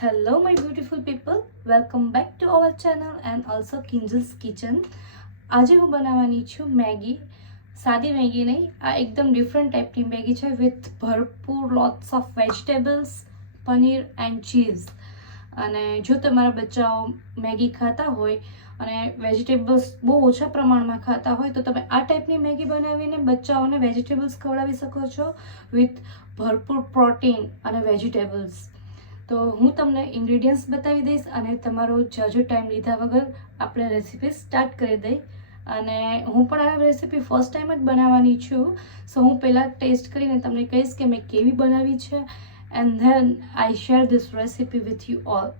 Hello, my beautiful people. Welcome back to our channel and also Kinjal's Kitchen. આજે હું બનાવવાની છું Maggi. સાદી મેગી નહીં, આ એકદમ ડિફરન્ટ ટાઈપની મેગી છે વિથ ભરપૂર lots of vegetables, paneer and cheese. અને જો તમારા બચ્ચાઓ મેગી ખાતા હોય અને વેજીટેબલ્સ બહુ ઓછા પ્રમાણમાં ખાતા હોય તો તમે આ ટાઈપની મેગી બનાવીને બચ્ચાઓને વેજીટેબલ્સ ખવડાવી શકો છો વિથ ભરપૂર પ્રોટીન અને વેજીટેબલ્સ. તો હું તમને ઇન્ગ્રીડિયન્ટ્સ બતાવી દઈશ અને તમારો જાજો ટાઈમ લીધા વગર આપણે રેસીપી સ્ટાર્ટ કરી દઈ. અને હું પણ આ રેસીપી ફર્સ્ટ ટાઈમ જ બનાવવાની છું, સો હું પહેલાં ટેસ્ટ કરીને તમને કહીશ કે મેં કેવી બનાવી છે and then I share this recipe with you all.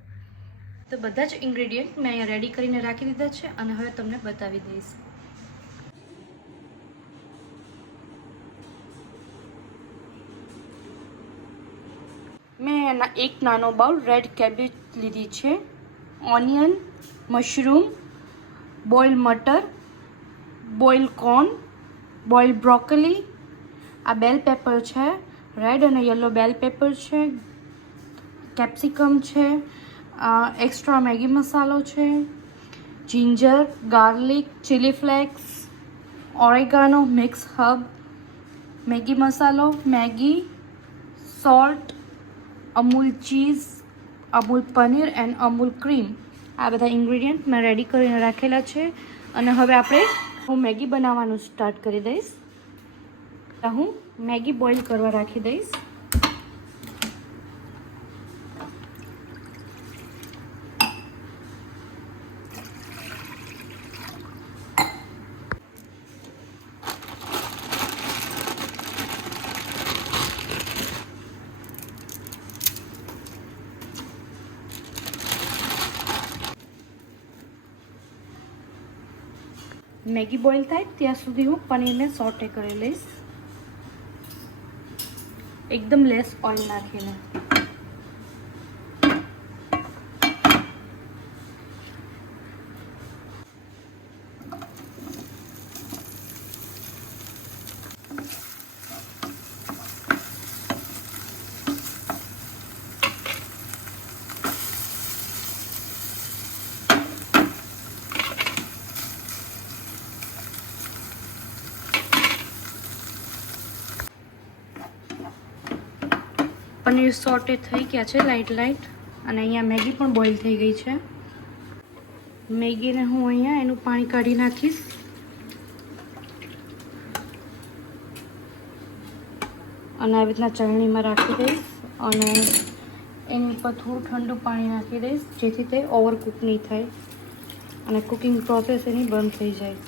તો બધા જ ઇન્ગ્રીડિયન્ટ મેં અહીંયા રેડી કરીને રાખી દીધા છે અને હવે તમને બતાવી દઈશ. મેં એક નાનો બાઉલ રેડ કેબેજ લીધી છે, ઓનિયન, મશરૂમ, બોઇલ મટર, બોઇલ કોર્ન, બોઇલ બ્રોકોલી, આ બેલ પેપર છે, રેડ અને યલો બેલ પેપર છે, કેપ્સિકમ છે, એક્સ્ટ્રા મેગી મસાલો છે, ginger, garlic, chilli flakes, oregano, mix herb, Maggi મસાલો, Maggi, salt, Amul cheese, Amul paneer and Amul cream. આ બધા ઇન્ગ્રીડિયન્ટ મેં રેડી કરીને રાખેલા છે અને હવે હું મેગી બનાવવાનું સ્ટાર્ટ કરી દઈશ. હું મેગી બોઇલ કરવા રાખી દઈશ. મેગી બોઇલ થાય ત્યાં સુધી હું પનીરને સોટે કરી લઈશ, એકદમ લેસ ઓઇલ નાખીને. પનીર સોટે થઈ ગયા છે લાઇટ અને અહીંયા મેગી પણ બોઇલ થઈ ગઈ છે. મેગીને હું અહીંયા એનું પાણી કાઢી નાખીશ અને આવી રીતના ચાળણીમાં રાખી દઈશ અને એની ઉપર થોડું ઠંડુ પાણી નાખી દઈશ જેથી તે ઓવરકુક નહીં થાય અને કુકિંગ પ્રોસેસ એની બંધ થઈ જાય.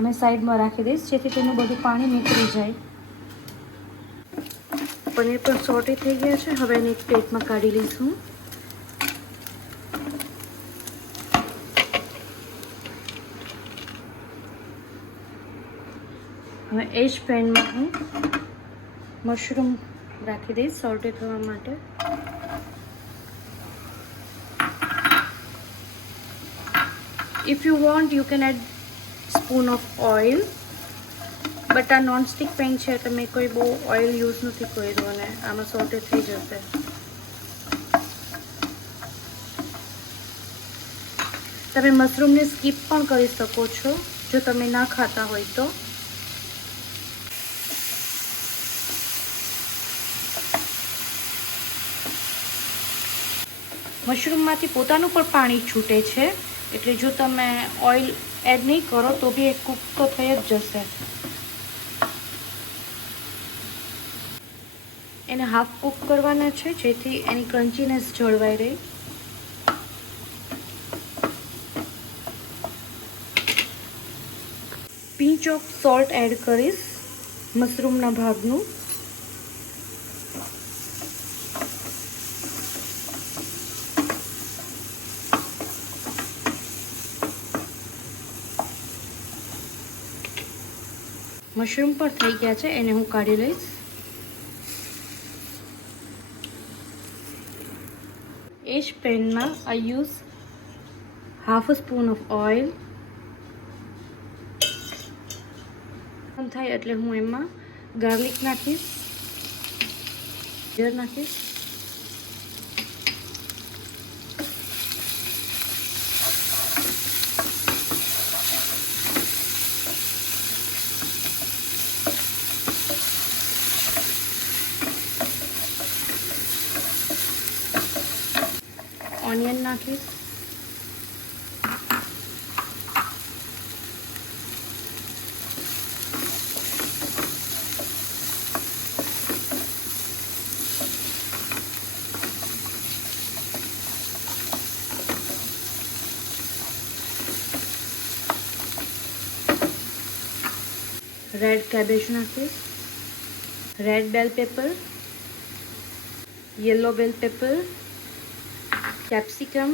અને સાઈડમાં રાખી દઈશ જેથી તેનું બધું પાણી નીકળી જાય. પનીર પણ સોટી થઈ ગયા છે, હવે એને એક પ્લેટમાં કાઢી લઈશું. હવે એ જ પેનમાં હું મશરૂમ રાખી દઈશ સોટે થવા માટે. If you want you can add spoon of oil, but આ નોનસ્ટિક પેન છે એટલે મેં કોઈ બહુ ઓઇલ યુઝ નથી કર્યું અને આમાં સોટે થઈ જશે. તમે મશરૂમને સ્કીપ પણ કરી શકો છો જો તમે ના ખાતા હોય તો. મશરૂમમાંથી પોતાનું પણ પાણી છૂટે છે એટલે જો તમે ઓઇલ એડ નહીં કરો તો બી એ કૂક તો થઈ જ જશે. એને હાફ કૂક કરવાના છે જેથી એની ક્રન્ચીનેસ જળવાઈ રહે. પિંચ ઓફ સોલ્ટ એડ કરીશ મશરૂમના ભાગનું. મશરૂમ પણ થઈ ગયા છે, એને હું કાઢી લઈશ. એ જ પેનમાં I use half a spoon of oil. થાય એટલે હું એમાં ગાર્લિક નાખીશ, જીરું નાખીશ, ઓનિયન નાખીશ, રેડ કેબેજ નાખીશ, રેડ બેલ paper, yellow bell paper, capsicum,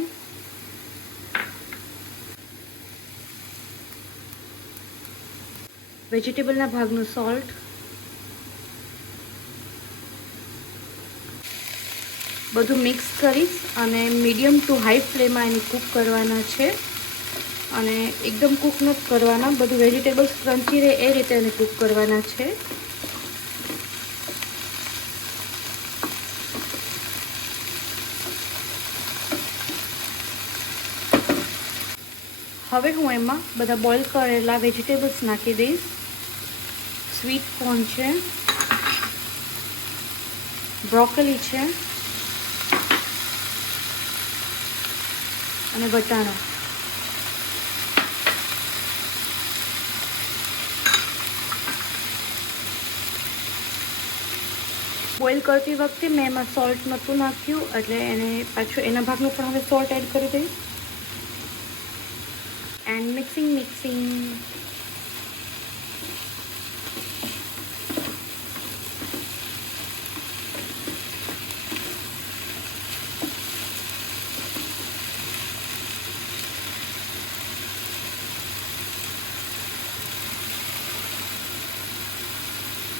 વેજીટેબલના ભાગનું સોલ્ટ, બધું મિક્સ કરીશ અને મીડિયમ ટુ હાઈ ફ્લેમમાં એને કૂક કરવાના છે. અને એકદમ કૂક નથી કરવાના, બધું વેજીટેબલ્સ ક્રન્ચી રહે એ રીતે એને કૂક કરવાના છે. હવે હું એમાં બધા બોઇલ કરેલા વેજીટેબલ્સ નાખી દઈશ. સ્વીટ કોર્ન છે, બ્રોકોલી છે અને વટાણા. બોઇલ કરતી વખતે મેં એમાં સોલ્ટ નહોતું નાખ્યું, એટલે એને પાછું એના ભાગનું પણ હવે સોલ્ટ એડ કરી દઈશ. And mixing.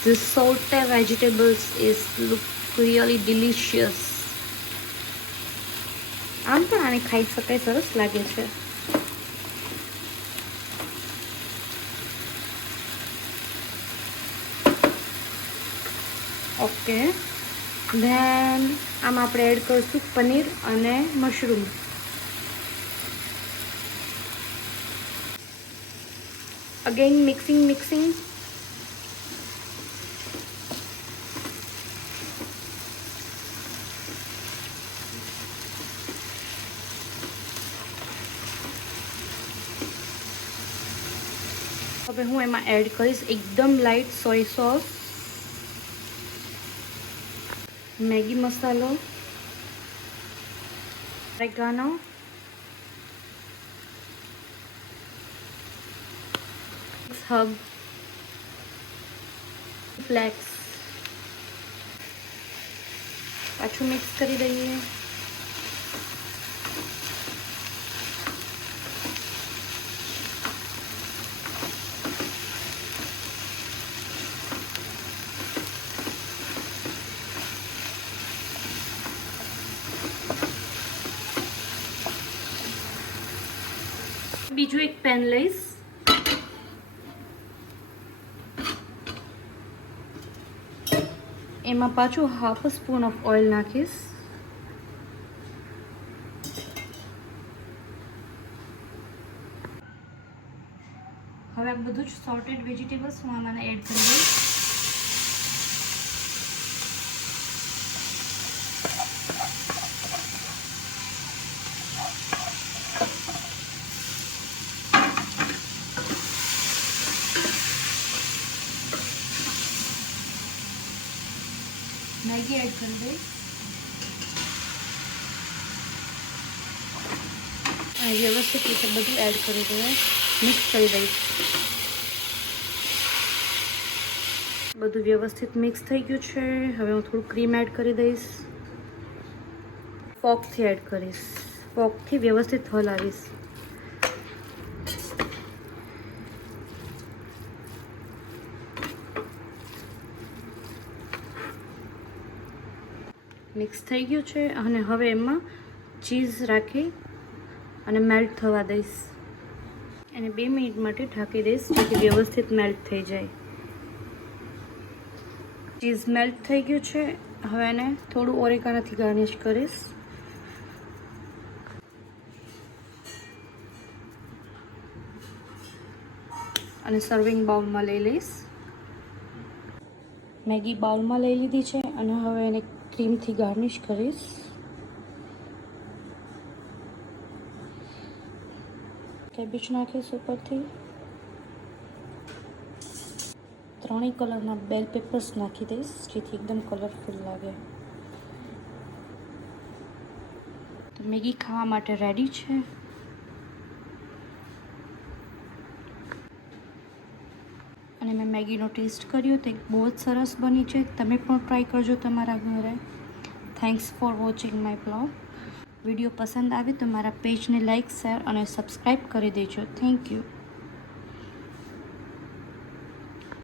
This salted vegetables look really delicious. આમ પણ આને ખાઈ શકાય, સરસ લાગે છે. ઓકે, ધેન આમ આપણે એડ કરીશું પનીર અને મશરૂમ. Again mixing. હવે હું એમાં એડ કરીશ એકદમ લાઇટ સોય સોસ, મેગી મસાલો, ઓરેગાનો, હબ, ફ્લેક્સ. પાછું મિક્સ કરી દઈએ. બીજું એક પેન લઈશ, એમાં પાછું હાફ સ્પૂન ઓફ ઓઇલ નાખીશ. હવે આ બધું જ સોર્ટેડ વેજીટેબલ્સ હું આમાં એડ કરી દઈશ. મેગી એડ કરી દઈશ અને વ્યવસ્થિત રીતે બધું એડ કરી દઈએ, મિક્સ કરી દઈશ. બધું વ્યવસ્થિત મિક્સ થઈ ગયું છે. હવે હું થોડું ક્રીમ એડ કરી દઈશ. ફોર્કથી એડ કરીશ, ફોર્કથી વ્યવસ્થિત હલાવીશ. મિક્સ થઈ ગયું છે અને હવે એમાં ચીઝ રાખી અને મેલ્ટ થવા દઈશ. એને 2 મિનિટ માટે ઢાંકી દઈશ જેથી વ્યવસ્થિત મેલ્ટ થઈ જાય. ચીઝ મેલ્ટ થઈ ગયું છે. હવે એને થોડું ઓરેગાનોથી ગાર્નિશ કરીશ. અને સર્વિંગ બાઉલમાં લઈ લઈશ. મેગી બાઉલમાં લઈ લીધી છે અને હવે એને ક્રીમથી ગાર્નિશ કરીશ. કેબેજ નાખીશ ઉપરથી. ત્રણેય કલરના બેલ પેપર્સ નાખી દઈશ જેથી એકદમ કલરફુલ લાગે. તો મેગી ખાવા માટે રેડી છે. અને મેં મેગીનો ટેસ્ટ કર્યો તો બહુ જ સરસ બની છે. તમે પણ ટ્રાય કરજો તમારા ઘરે. Thanks for watching my blog. Video પસંદ આવે તો મારા પેજને લાઇક, શેર અને સબસ્ક્રાઈબ કરી દેજો. Thank you.